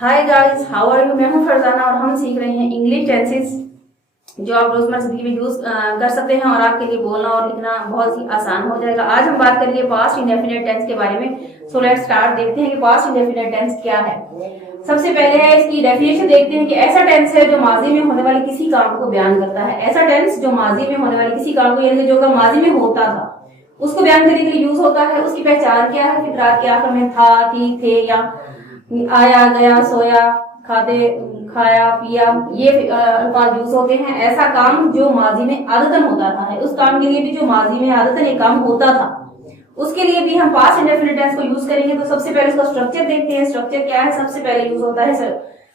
Hi guys, how are you. मैं हूं फरजाना और हम सीख रहे हैं इंग्लिश टेंसेस जो आप रोजमर्रा जिंदगी में यूज कर सकते हैं और आपके लिए बोलना और लिखना बहुत ही आसान हो जाएगा। आज हम बात करेंगे पास्ट इंडेफिनिट टेंस के बारे में। So let's start. देखते हैं कि पास्ट इंडेफिनिट टेंस क्या है। सबसे पहले है इसकी डेफिनेशन देखते हैं कि ऐसा टेंस है जो माजी में होने वाले किसी काम को बयान करता है। ऐसा टेंस जो माजी में होने वाले किसी काम को, यानी जो काम माजी में होता था उसको बयान करने के लिए यूज होता है। उसकी पहचान क्या है? फिक्रात के आखिर में था, थी, थे या आया, गया, सोया, खाते, खाया, पिया, ये अल्फाज यूज होते हैं। ऐसा काम जो माजी में आदतन होता था, है उस काम के लिए भी जो माजी में आदतन एक काम होता था उसके लिए भी हम पास्ट इंडेफिनिट टेंस को यूज करेंगे। तो सबसे पहले इसका स्ट्रक्चर देखते हैं। स्ट्रक्चर क्या है? सबसे पहले यूज होता है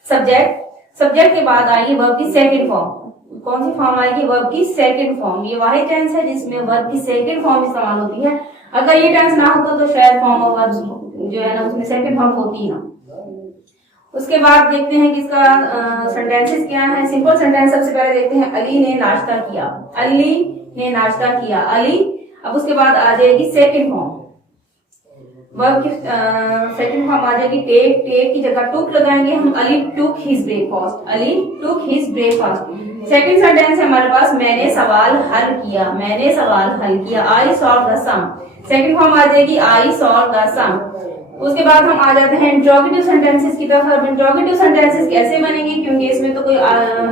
सब्जेक्ट। सब्जेक्ट के बाद आएगी वर्ब की सेकंड फॉर्म। कौन सी फॉर्म आएगी? वर्ब की सेकंड फॉर्म। ये वाहिद टेंस है जिसमें वर्ब की सेकंड फॉर्म इस्तेमाल होती है। अगर ये टेंस ना होता तो शायद फॉर्म ऑफ वर्ब जो है ना उसमें सेकंड फॉर्म होती ना। उसके बाद देखते हैं कि इसका सेंटेंसेस क्या है। सिंपल सेंटेंस सबसे पहले देखते हैं। अली ने नाश्ता किया। अली ने नाश्ता किया, अली। अब उसके बाद आ जाएगी सेकंड फॉर्म। वर्ब की सेकंड फॉर्म आ जाएगी टेक। टेक की जगह टुक लगाएंगे हम। Ali took his breakfast. Ali took his breakfast. Second sentence है हमारे पास। मैंने सवाल हल किया। मैंने सवाल हल किया। I solve the sum. Second form आ जाएगी आई सॉल्व द सम। उसके बाद हम आ जाते हैं इंट्रोगेटिव सेंटेंसेस की तरफ। अब इंट्रोगेटिव सेंटेंसेस कैसे बनेंगे? क्योंकि इसमें तो कोई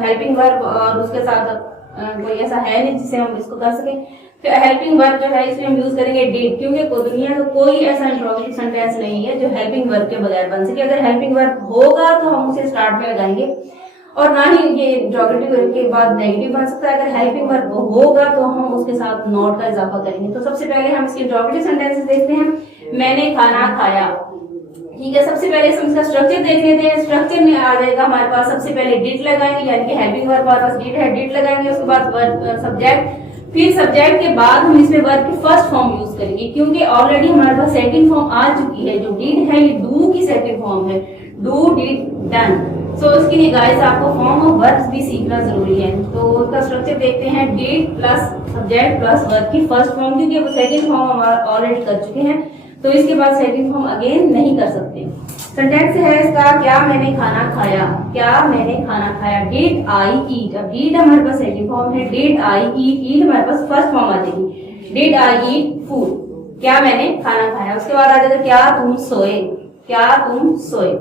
हेल्पिंग वर्ब और उसके साथ कोई ऐसा है नहीं जिससे हम इसको कर सके। तो हेल्पिंग वर्ब जो है इसमें हम यूज करेंगे डिड, क्योंकि दुनिया में कोई ऐसा इंट्रोगेटिव सेंटेंस नहीं है जो हेल्पिंग वर्ब के बगैर बन सके। अगर हेल्पिंग वर्ब होगा तो हम उसे स्टार्ट में लगाएंगे और ना ही ये इंट्रोगेटिव वर्ब के बाद नेगेटिव बन सकता है। अगर हेल्पिंग वर्ब होगा तो हम उसके साथ नॉट का इजाफा करेंगे। तो सबसे पहले हम इसके इंट्रोगेटिव सेंटेंसेस देखते हैं। मैंने खाना खाया। ठीक है, सबसे पहले हम इसका स्ट्रक्चर देख लेते हैं। स्ट्रक्चर में आ जाएगा हमारे पास सबसे पहले डिड लगाएंगे, यानी कि हेल्पिंग वर्ब हमारे पास डिड है, डिड लगाएंगे। उसके बाद वर्ब सब्जेक्ट, फिर सब्जेक्ट के बाद हम इसमें वर्ब की फर्स्ट फॉर्म यूज करेंगे, क्योंकि ऑलरेडी हमारे पास सेकंड फॉर्म आ चुकी है। जो डिड है ये डू की सेकंड फॉर्म है। Do, did, done. सो उसके लिए गाइस आपको फॉर्म ऑफ वर्ब्स भी सीखना जरूरी है। तो उसका स्ट्रक्चर देखते हैं। Did plus subject plus verb की फर्स्ट फॉर्म, क्योंकि वो सेकंड फॉर्म हमारा ऑलरेडी कर चुके हैं तो इसके बाद सेकंड फॉर्म अगेन नहीं कर सकते। सेंटेंस है इसका। क्या मैंने खाना खाया। क्या मैंने खाना खाया। डिड आई ईट। अब डिड हमारे पास सेकंड फॉर्म है। डिड आई ईट, ईट हमारे पास फर्स्ट फॉर्म आ जाएगी। Did I eat food. क्या मैंने खाना खाया। उसके बाद आ जाएगा क्या तुम सोए। क्या तुम सोए।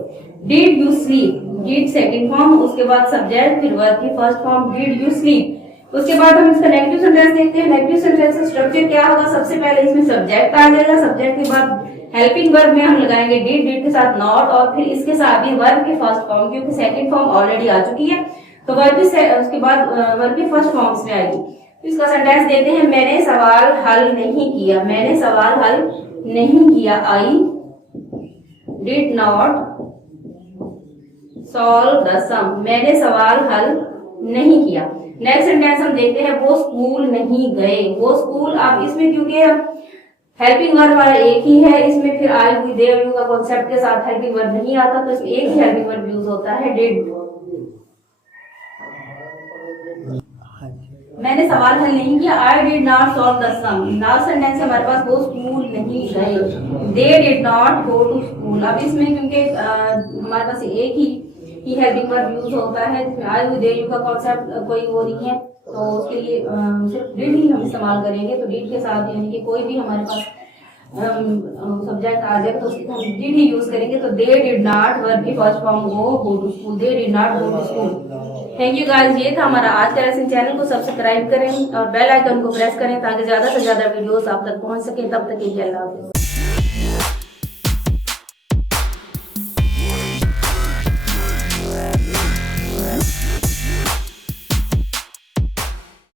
Did you sleep. Did second form, उसके बाद सब्जेक्ट, फिर वर्ब की first form did you sleep. उसके बाद हम इसका नेगेटिव सेंटेंस देखते हैं। नेगेटिव सेंटेंस का स्ट्रक्चर क्या होगा? सबसे पहले इसमें सब्जेक्ट आ जाएगा। सब्जेक्ट के बाद हेल्पिंग वर्ब में हम लगाएंगे डिड, डिड के साथ नॉट और फिर इसके साथ भी वर्ब की फर्स्ट फॉर्म, क्योंकि सेकंड फॉर्म ऑलरेडी आ चुकी है तो वर्ब की उसके बाद वर्ब की फर्स्ट फॉर्म इसमें आएगी। तो इसका सेंटेंस देते हैं। मैंने सवाल हल नहीं किया। मैंने सवाल हल नहीं किया। I did not solve the sum. मैंने सवाल हल नहीं किया। नेक्स्ट सेंटेंस हम देखते हैं। वो स्कूल नहीं गए। वो स्कूल, आप इसमें क्योंकि हेल्पिंग वर्ब वाला एक ही है, इसमें फिर आई हुई दे यू का कॉन्सेप्ट के साथ हेल्पिंग वर्ब नहीं आता तो इसमें एक ही हेल्पिंग वर्ब यूज होता है, डिड। मैंने सवाल हल नहीं किया। I did not solve the sum. Last sentence हमारे पास वो स्कूल नहीं गए। They did not go to school. अब इसमें क्योंकि हमारे पास एक ही हेल्पिंग वर्ब यूज होता है, जिसमें आई हुई दे यू का कॉन्सेप्ट कोई वो नहीं है तो उसके लिए सिर्फ डिड ही हम इस्तेमाल करेंगे। तो डिड के साथ यानी कि कोई भी हमारे पास सब्जेक्ट आ जाए तो उसके हम डिड ही यूज करेंगे। तो दे डिड नॉट वर्ब की first form go to school. They did not go to school. Thank you guys, ये था हमारा आज का लेसन। चैनल को सब्सक्राइब करें और बेल आइकन को प्रेस करें ताकि ज्यादा से ज्यादा वीडियोस आप तक पहुंच सके। तब तक के लिए अल्लाह हाफिज़।